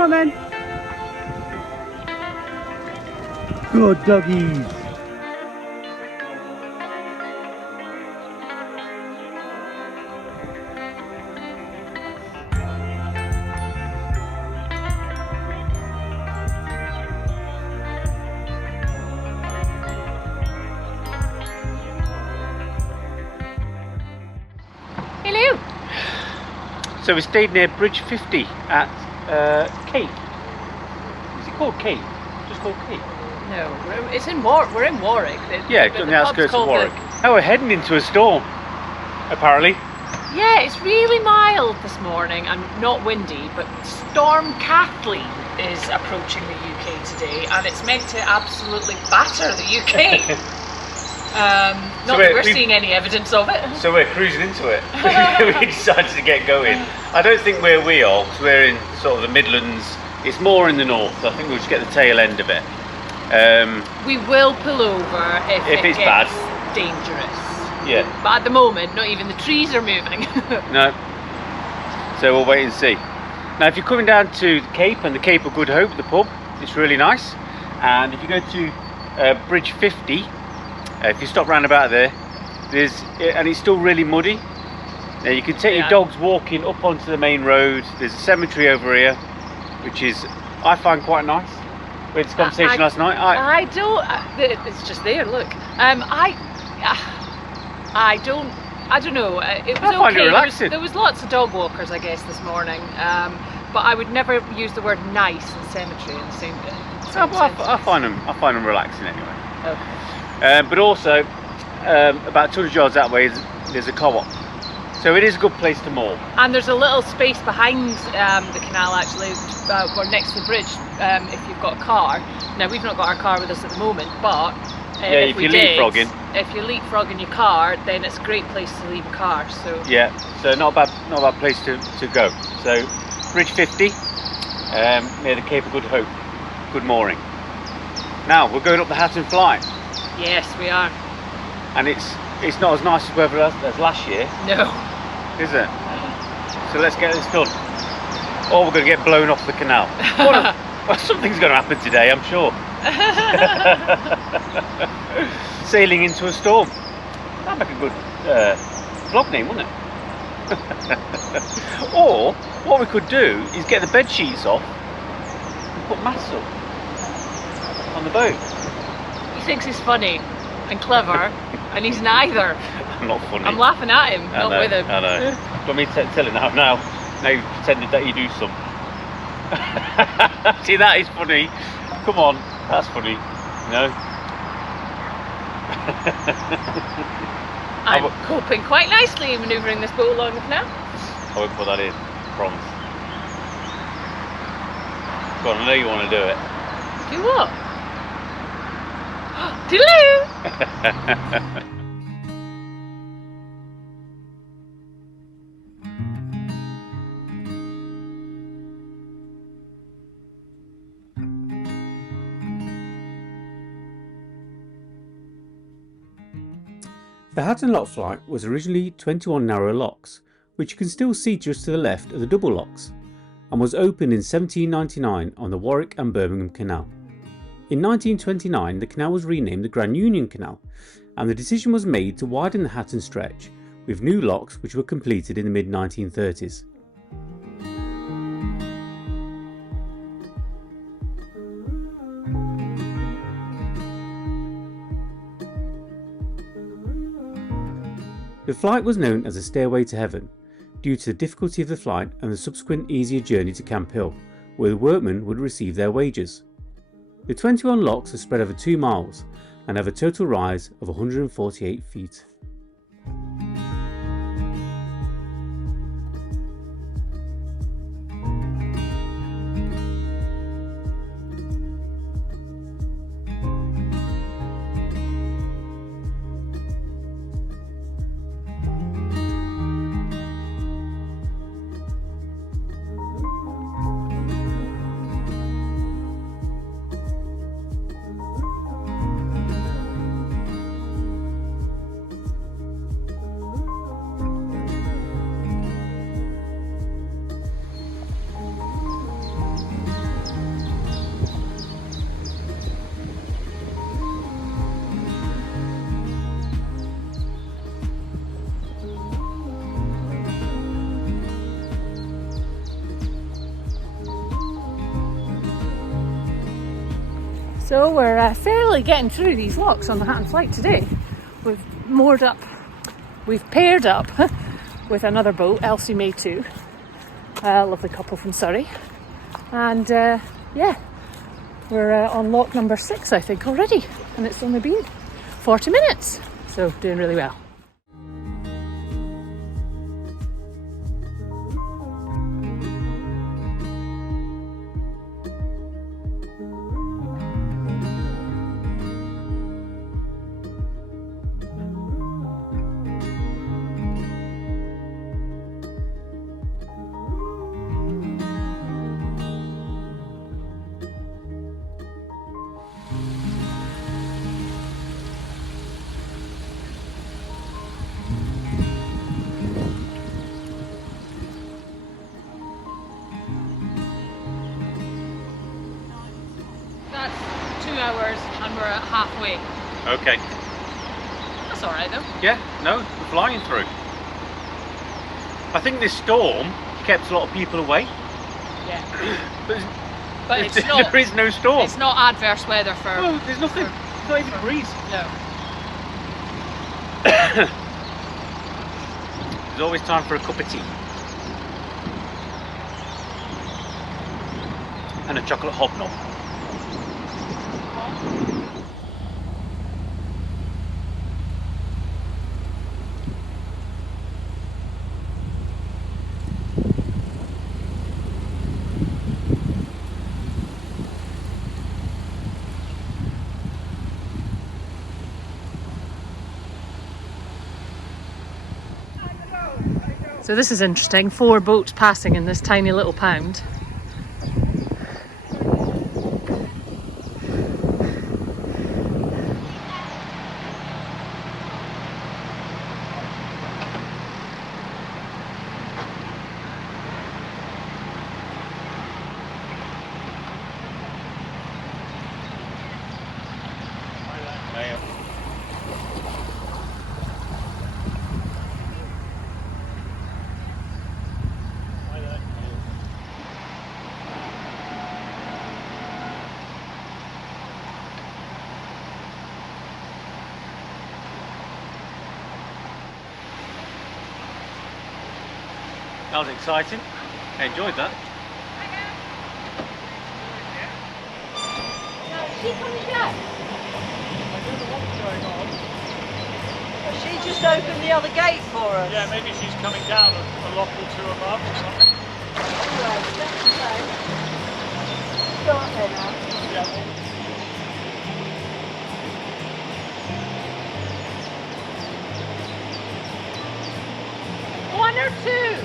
on then. Good doggies. Hello. So we stayed near Bridge 50 at Cape. Is it called Cape? Just called Cape? No, it's in We're in Warwick. Yeah, on the outskirts of Warwick. Now we're heading into a storm, apparently. Yeah, it's really mild this morning and not windy, but Storm Kathleen is approaching the UK today, and it's meant to absolutely batter the UK. Not that we're seeing any evidence of it. So we're cruising into it. We decided to get going. I don't think where we are, because we're in sort of the Midlands. It's more in the north. I think we'll just get the tail end of it. We will pull over if it it's gets bad. Dangerous. Yeah. But at the moment, not even the trees are moving. No. So we'll wait and see. Now, if you're coming down to the Cape and the Cape of Good Hope, the pub, it's really nice. And if you go to Bridge 50, if you stop round about there, and it's still really muddy. Now you can take your dogs walking up onto the main road. There's a cemetery over here, which is, I find, quite nice. We had this conversation last night. I don't. It's just there. Look. I don't know. It was I find okay. it relaxing. There was lots of dog walkers, I guess, this morning. But I would never use the word nice and cemetery in the same. I find them relaxing anyway. Okay. But also, about 200 yards that way, there's a co-op. So it is a good place to moor. And there's a little space behind the canal, actually, or next to the bridge, if you've got a car. Now, we've not got our car with us at the moment, but if you're leapfrogging your car, then it's a great place to leave a car. So yeah, so not a bad place to go. So Bridge 50, near the Cape of Good Hope, good mooring. Now we're going up the Hatton Fly. Yes, we are. And it's not as nice as weather as last year. No. Is it? So let's get this done. Or we're going to get blown off the canal. Well, something's going to happen today, I'm sure. Sailing into a storm. That'd make a good vlog name, wouldn't it? Or what we could do is get the bed sheets off and put mats up on the boat. He thinks he's funny and clever, and he's neither. I'm not funny. I'm laughing at him, not with him. I know. Got me telling now. Now you pretended that you do some. See, that is funny. Come on, that's funny. No. I'm coping quite nicely manoeuvring this boat along the canal. I won't put that in, promise. Go on, I know you want to do it. Do what? Too-da-loo! The Hatton Lock flight was originally 21 narrow locks, which you can still see just to the left of the double locks, and was opened in 1799 on the Warwick and Birmingham Canal. In 1929 the canal was renamed the Grand Union Canal, and the decision was made to widen the Hatton stretch with new locks which were completed in the mid-1930s. The flight was known as a Stairway to Heaven due to the difficulty of the flight and the subsequent easier journey to Camp Hill, where the workmen would receive their wages. The 21 locks are spread over 2 miles and have a total rise of 148 feet. So we're fairly getting through these locks on the Hatton Flight today. We've moored up, we've paired up with another boat, Elsie May 2, a lovely couple from Surrey. And yeah, we're on lock number 6, I think, already. And it's only been 40 minutes, so doing really well. That's 2 hours and we're at halfway. Okay. That's alright though. Yeah, no, we're flying through. I think this storm kept a lot of people away. Yeah. but it's not, there is no storm. It's not adverse weather for... No, there's nothing. It's not even a breeze. No. There's always time for a cup of tea. And a chocolate hobnob. So this is interesting, 4 boats passing in this tiny little pound. That was exciting. I enjoyed that. She coming down? I don't know what's going on. She just opened the other gate for us. Yeah, maybe she's coming down a lock or two above or something. Right, let's go. Start there now. Yeah. One or two.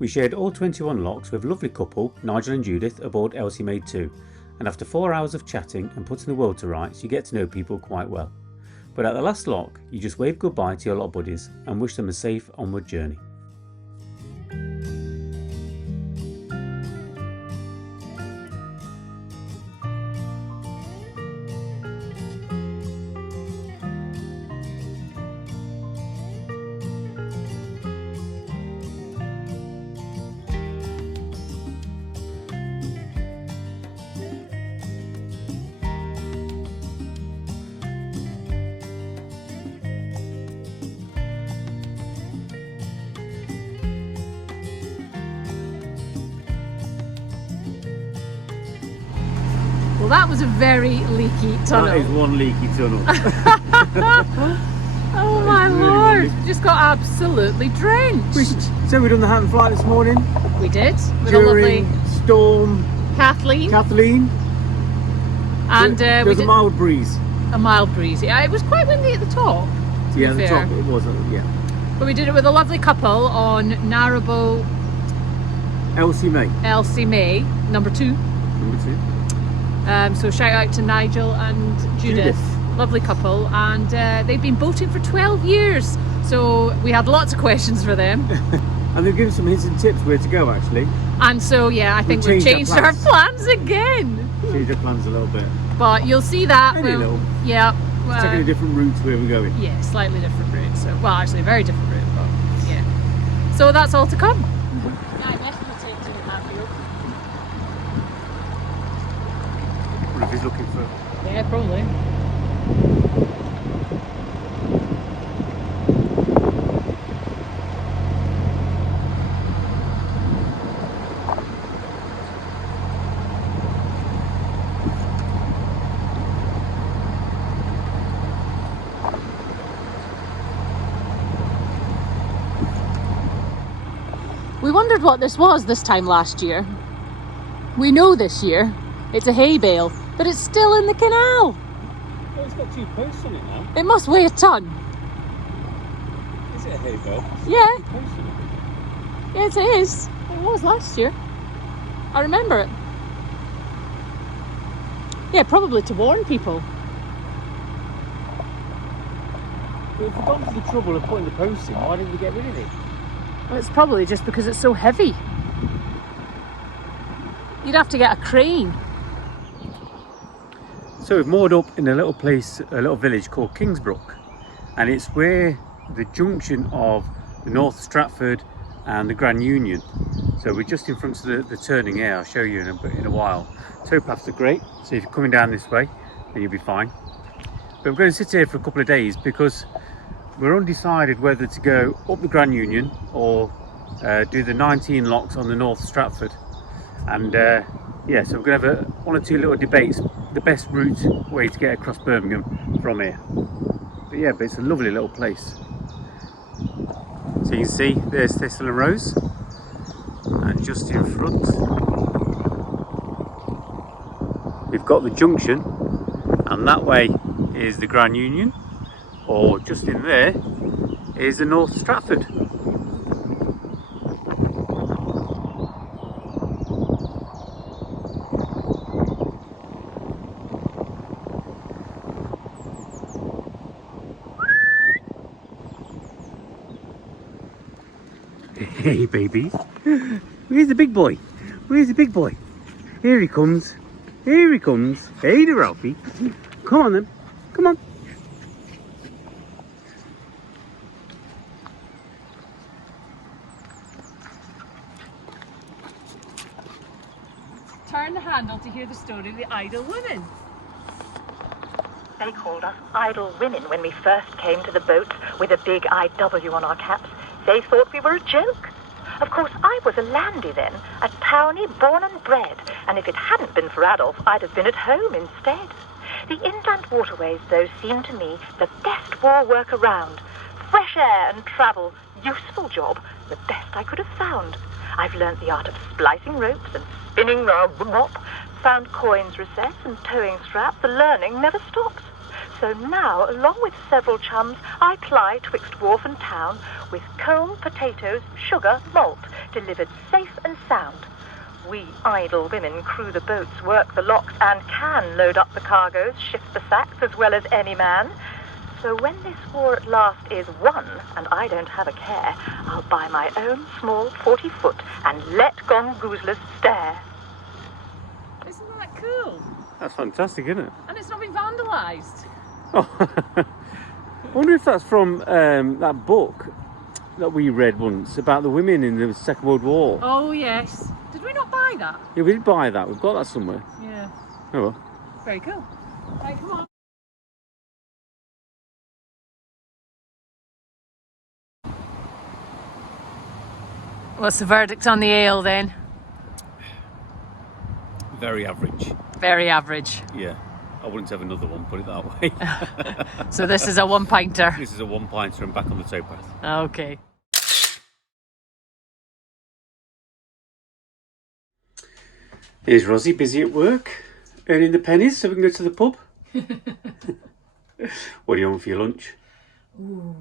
We shared all 21 locks with a lovely couple, Nigel and Judith, aboard Elsie May 2, and after 4 hours of chatting and putting the world to rights, you get to know people quite well. But at the last lock, you just wave goodbye to your lot buddies and wish them a safe onward journey. Well, that was a very leaky tunnel. That is one leaky tunnel. Oh my lord, we just got absolutely drenched. So we've done the Hatton Flight this morning. We did, with During a lovely storm Kathleen. And there we was did a mild breeze. a mild breeze. Yeah, it was quite windy at the top. To Yeah, be the fair. top it was, yeah. But we did it with a lovely couple on Narrowboat Elsie May, Elsie May, number 2. number 2. So shout out to Nigel and Judith. Lovely couple, and they've been boating for 12 years. So we had lots of questions for them. And they've given some hints and tips where to go actually. And so yeah, I think we've changed our plans again. Changed our plans a little bit. But you'll see that. Only a little. Yeah. Taking a different route to where we're going. Yeah, slightly different route. So, well, actually a very different route. So that's all to come. Yeah, I definitely take 2.5 years. I wonder if he's looking for... Yeah, probably. We wondered what this was this time last year. We know this year it's a hay bale, but it's still in the canal. Oh, it's got 2 posts on it now. It must weigh a ton. Is it a hay bale? Yeah. 2 posts on it. Yes, it is. It was last year. I remember it. Yeah, probably to warn people. But if we've gone to the trouble of putting the posts in, why didn't we get rid of it? Well, it's probably just because it's so heavy. You'd have to get a crane. So we've moored up in a little place, a little village called Kingswood, and it's where the junction of the North Stratford and the Grand Union. So we're just in front of the turning here. I'll show you in a while. Towpaths are great, so if you're coming down this way, then you'll be fine. But we're going to sit here for a couple of days because we're undecided whether to go up the Grand Union or do the 19 locks on the North Stratford. And yeah, so we're going to have one or two little debates, the best route way to get across Birmingham from here. But yeah, but it's a lovely little place. So you can see there's Thistle Rose, and just in front we've got the junction, and that way is the Grand Union, or just in there is the North Stratford. Hey babies, where's the big boy? Where's the big boy? Here he comes. Here he comes. Hey there, Ralphie. Come on then. Come on. Turn the handle to hear the story of the idle women. They called us idle women when we first came to the boat with a big IW on our caps. They thought we were a joke. Of course, I was a landy then, a townie born and bred, and if it hadn't been for Adolf, I'd have been at home instead. The inland waterways, though, seemed to me the best war work around. Fresh air and travel, useful job, the best I could have found. I've learnt the art of splicing ropes and spinning round the mop, found coins recess and towing straps. The learning never stops. So now, along with several chums, I ply twixt wharf and town with comb, potatoes, sugar, malt, delivered safe and sound. We idle women crew the boats, work the locks, and can load up the cargoes, shift the sacks as well as any man. So when this war at last is won, and I don't have a care, I'll buy my own small 40-foot and let gongoozlers stare. Isn't that cool? That's fantastic, isn't it? And it's not been vandalised. Oh, I wonder if that's from that book that we read once about the women in the Second World War. Oh yes. Did we not buy that? Yeah, we did buy that. We've got that somewhere. Yeah. Oh well. Very cool. Right, come on. What's the verdict on the ale then? Very average. Very average. Yeah. I wouldn't have another one, put it that way. So this is a 1-pinter. This is a 1-pinter and back on the towpath. Okay. Here's Rosie, busy at work, earning the pennies so we can go to the pub. What do you want for your lunch? Ooh,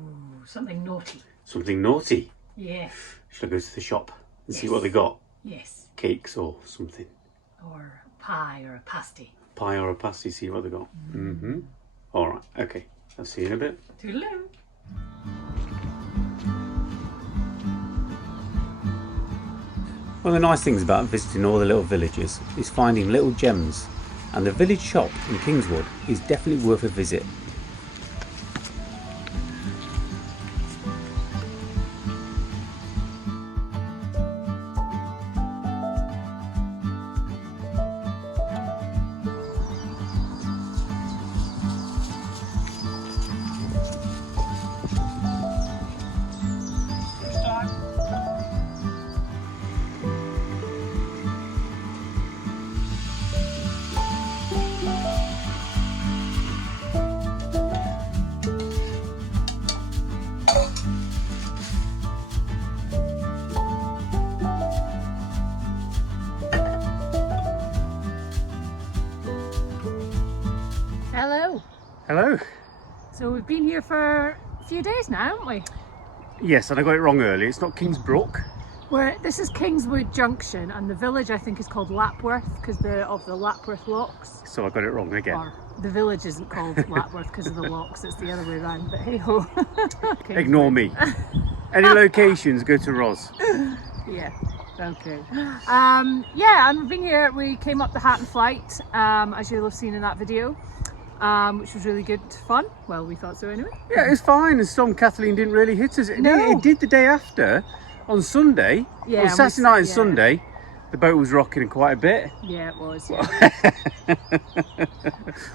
something naughty. Something naughty? Yes. Should I go to the shop and see what they got? Yes. Cakes or something? Or pie or a pasty. Pie or a pasty, see what they got? Mm-hmm. All right, okay. I'll see you in a bit. Too-da-loo. One of the nice things about visiting all the little villages is finding little gems, and the village shop in Kingswood is definitely worth a visit. we've been here for a few days now, haven't we? Yes, and I got it wrong earlier. It's not Kingsbrook. This is Kingswood Junction, and the village I think is called Lapworth because of the Lapworth Locks. So I got it wrong again. Or the village isn't called Lapworth because of the locks, it's the other way around, but hey ho. Ignore me. Any locations, go to Roz. Yeah, okay. Yeah, and we've been here, we came up the Hatton flight, as you'll have seen in that video, which was really good fun. Well, we thought so anyway. Yeah, it's fine. The storm Kathleen didn't really hit us. No. It did the day after, on Sunday, Yeah, on Saturday night and yeah. Sunday. The boat was rocking quite a bit. Yeah, it was. Yeah.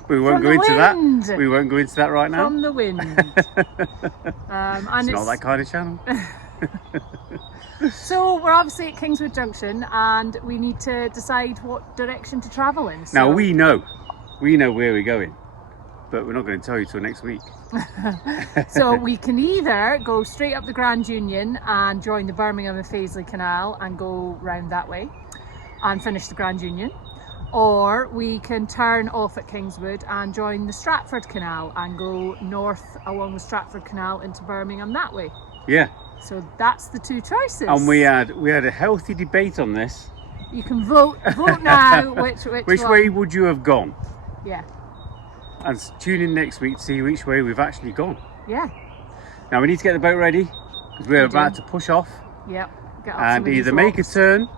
We won't From go the into that. wind. We won't go into that right now. From the wind. And It's not that kind of channel. So we're obviously at Kingswood Junction and we need to decide what direction to travel in. So Now we know where we're going, but we're not going to tell you till next week. So we can either go straight up the Grand Union and join the Birmingham and Paisley Canal and go round that way and finish the Grand Union, or we can turn off at Kingswood and join the Stratford Canal and go north along the Stratford Canal into Birmingham that way. Yeah. So that's the two choices. And we had a healthy debate on this. You can vote now which one. way would you have gone? Yeah. And tune in next week to see which way we've actually gone. Yeah. Now we need to get the boat ready because we're We do. about to push off Yep. Get up and some of these either make a locks. turn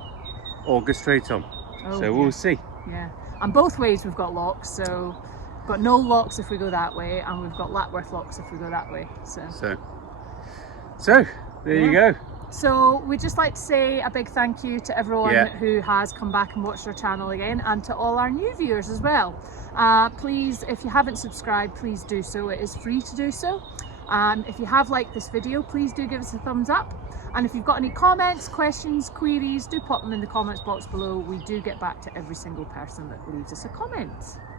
or go straight on. Oh, So yeah. we'll see. Yeah. And both ways we've got locks, so we've got no locks if we go that way, and we've got Lapworth locks if we go that way. So there you go. So we'd just like to say a big thank you to everyone Yeah. who has come back and watched our channel again, and to all our new viewers as well. Please, if you haven't subscribed, please do so. It is free to do so. If you have liked this video, please do give us a thumbs up. And if you've got any comments, questions, queries, do pop them in the comments box below. We do get back to every single person that leaves us a comment.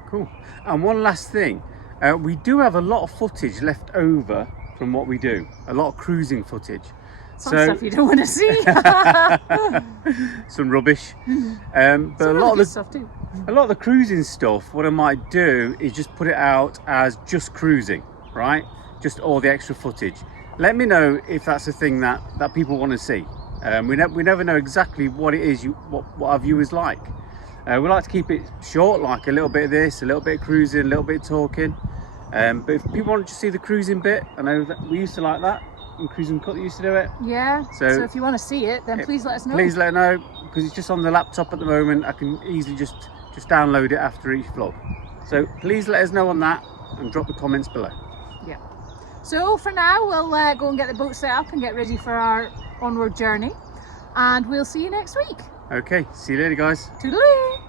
Cool. And one last thing, we do have a lot of footage left over from what we do. A lot of cruising footage. Some stuff you don't want to see. Some rubbish. But Some a really lot of good the stuff too. A lot of the cruising stuff, what I might do is just put it out as just cruising, right? Just all the extra footage. Let me know if that's a thing that people want to see. We never know exactly what it is what our viewers like. We like to keep it short, like a little bit of this, a little bit of cruising, a little bit of talking. But if people want to see the cruising bit, I know that we used to like that. And Cruising Cut used to do it. Yeah. So if you want to see it, then please let us know. Please let us know, because it's just on the laptop at the moment. I can easily just download it after each vlog. So please let us know on that and drop the comments below. Yeah. So for now, we'll go and get the boat set up and get ready for our onward journey. And we'll see you next week. Okay, see you later guys. Toodaloo!